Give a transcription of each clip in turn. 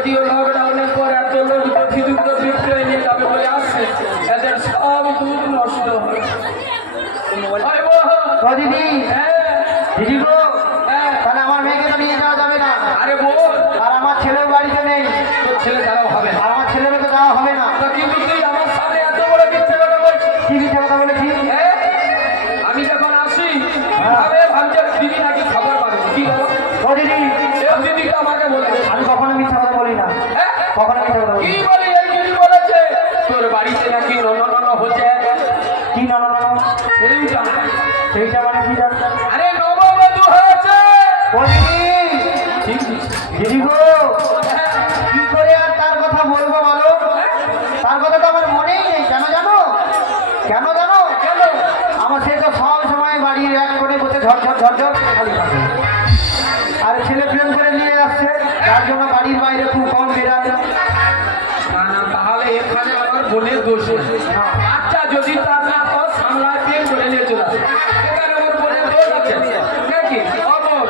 যদিও লকডাউনের পর এত লোক দক্ষিণযুক্ত বিক্রয় নিয়ে যাবে বলে আসছে, এদের সব দুধ নষ্ট হয়। দিদি দিদি গো, তাহলে আমার মেয়েকে তো নিয়ে যাওয়া যাবে না। আরে বল, আর আমার ছেলেও বাড়িতে নেই। তোর ছেলে দ্বারাও হবে না। আর আমার ছেলেরও তো যাওয়া হবে না। কিন্তু তুই আমার সামনে এত বড় মিথ্যে কথা বলছিস। কি মিথ্যে কথা বলেছি? আমি যখন আসি ভাবছি দিদি নাকি খবর পাবে। কি বলো ও দিদি? দিদিকে আমাকে বলে আমি কখনো মিথ্যা কথা বলি না, কখনো মিথ্যা কথা বলি। কি বলি? এই দিদি বলেছে তোর বাড়িতে নাকি নন হচ্ছে। কি না? সেইটা সেইটা মানে কি জান? আরে নববধূ হয়েছে। ও দিদি দিদি গো, কি করে আর তার কথা বলবো বলো? তার কথা তো আমার মনেই নেই। কেন জানো? কেন জানো? কেন? আমার সে তো সব সময় বাড়ির এক কোণে বসে ঝরঝর খালি থাকে। আর ছেলে প্রেম করে নিয়ে আসছে, তার জন্য বাড়ির বাইরে খুব কম বেরায়। না না, তাহলে এখানে আমার বোনের দোষ। আচ্ছা, যদি তার না তো সামলায় প্রেম করে নিয়ে চলে আসে, এখানে আমার বোনের দোষ আছে নাকি? অবর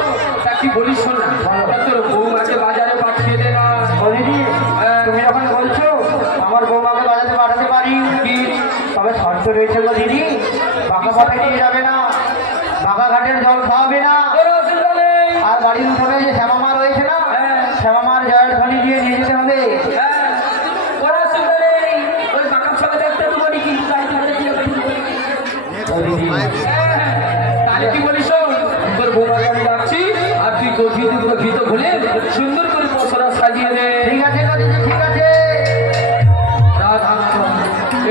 তা কি বলিস? শোন না, তোর বৌমাকে বাজারে পাঠিয়ে দে না। দিদি তুমি যখন বলছো আমার বৌমাকে বাজাতে পাঠাতে পারি, কি তবে শর্ত রয়েছে গো দিদি। বাঁকা পথে নিয়ে যাবে না, বাঁকা ঘাটের জল খাওয়াবে না। কোনো অসুবিধা নেই। আর বাড়ির উঠোনে যে শ্যামামা রয়েছে না, শ্যামামার জয়ের ধ্বনি দিয়ে নিয়ে যেতে হবে। কোনো অসুবিধা নেই। ওই বাঁকার সঙ্গে দেখতে দেবো নাকি? তাহলে কি বলিস? তোর বৌমাকে আমি ডাকছি, আর তুই গভীর বলে সুন্দর করে পশরা সাজিয়ে দে। ঠিক আছে গো দিদি, ঠিক আছে।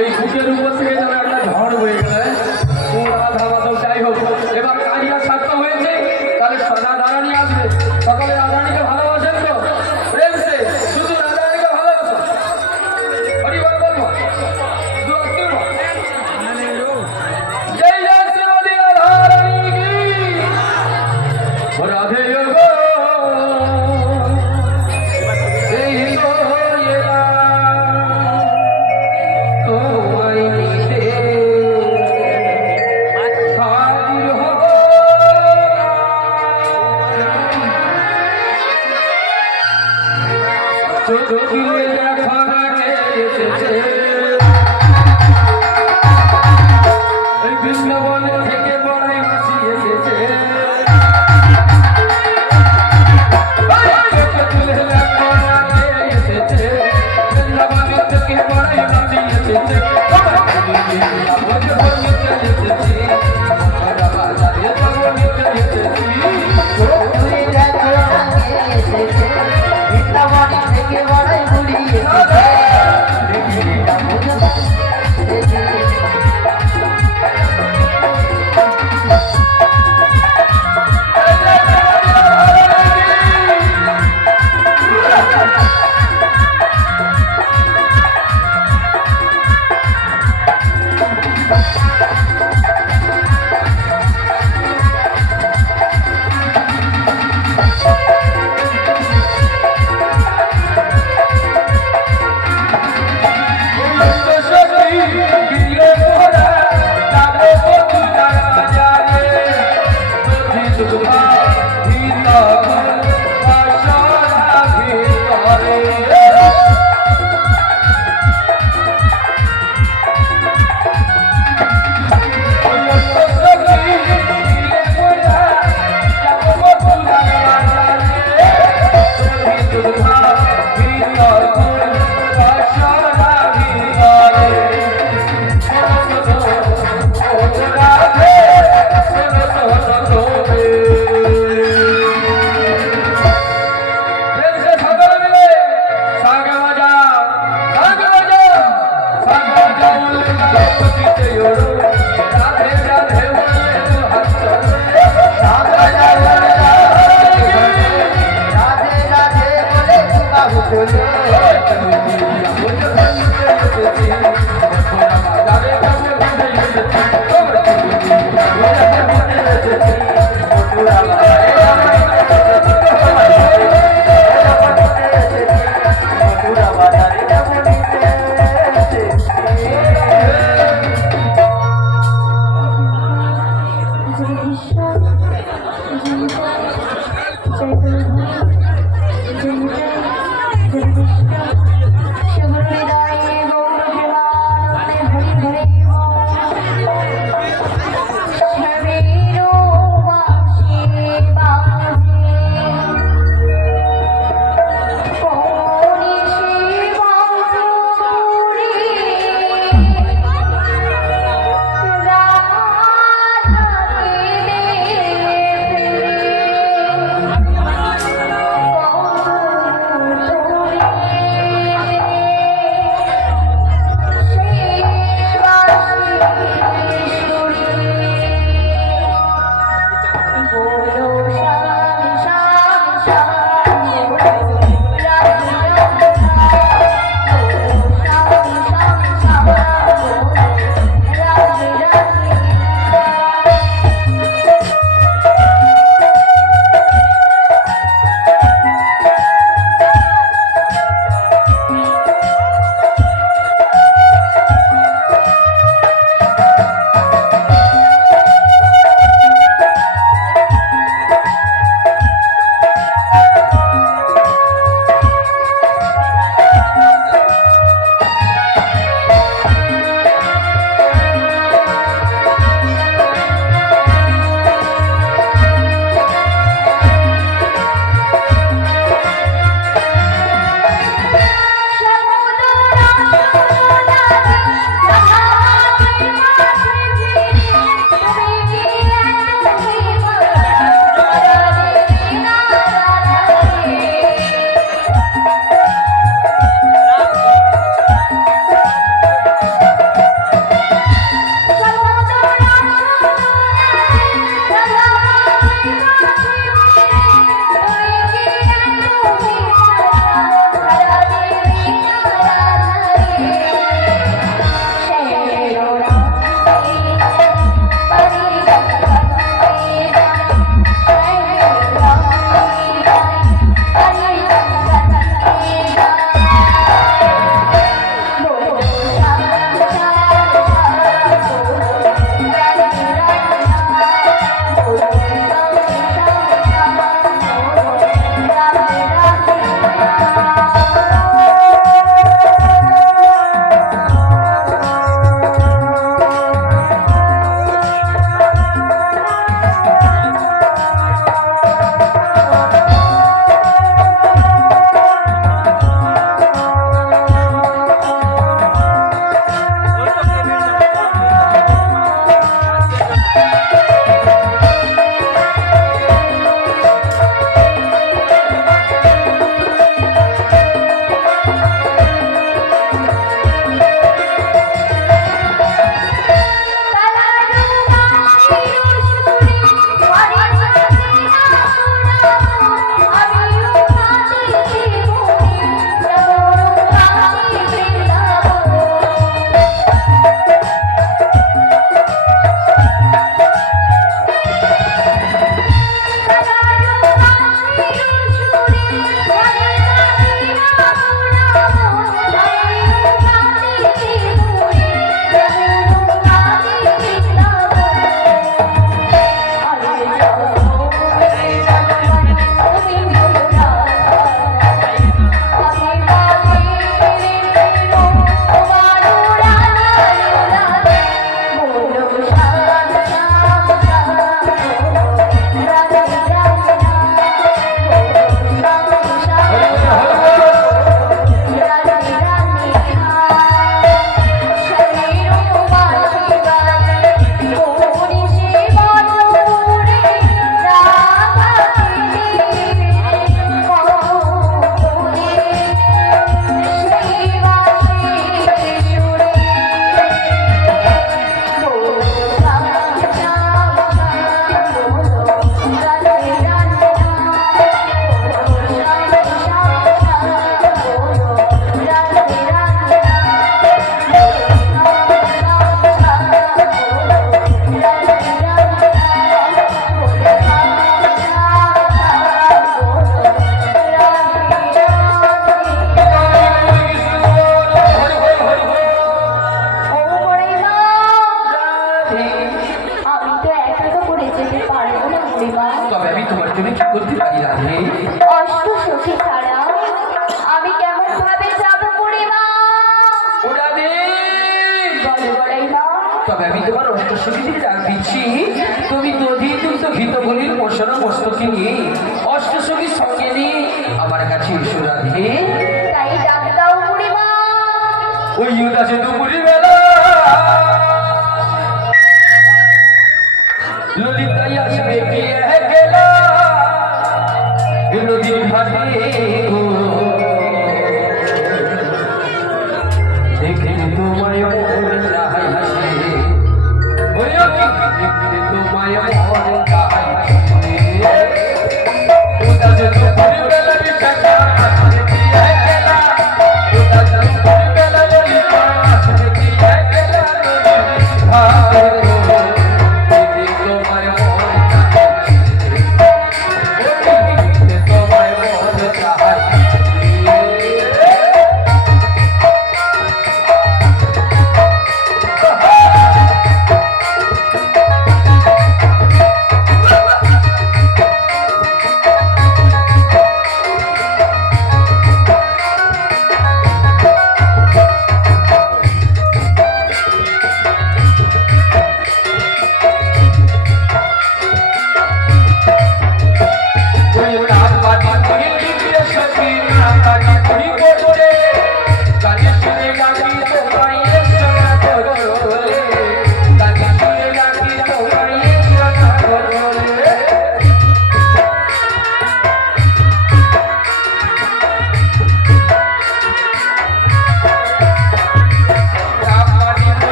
এই বুকের উপর থেকে যেন একটা ঝড় বয়ে গেলে ও রাধা মাধব। যাই হোক, এবার কারিয়া ছাত্র হয়েছে, তাহলে সদা রাধারানী আসবে। সকালে রাধারানীকে ভালোবাসেন তো? প্রেমসে শুধু রাধারানীকে ভালোবাসো। হরিবার বলবো জয় জয় শ্রীমতী রাধারানী কি রাধে গো। বৃন্দাবন থেকে বড়াই মাসি এসেছে। ভাবে যাব বুড়িমা। ওটা দে। বলে বলেই না। তবে আমি তোমার অষ্টসখীদের ডাক দিচ্ছি, তুমি দধি দুগ্ধ ঘৃত বলির মোশন মস্তকে নিয়ে অষ্টসখীর সঙ্গে নিয়ে আমার কাছে এসো রাধে। তাই ডাক দাও বুড়িমা। ওই উদাসে দুপুরি বেলা ললিতাই আসবে গিয়ে গেলা নদীর ঘাটে গো। দেখে তোমায় মন চাহাই হাসে, ওই দেখে তোমায় মন চাহাই হাসে। উদাসে দুপুরি বেলা বিশাখা আসবে গিয়ে গেলা, উদাসে দুপুরি বেলা ললিতা আসবে গিয়ে গেলা নদীর ঘাটে গো। দেখে তোমায় মন চাহাই হাসে, দেখে তোমায় মন চাহাই হাসে।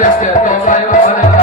Just get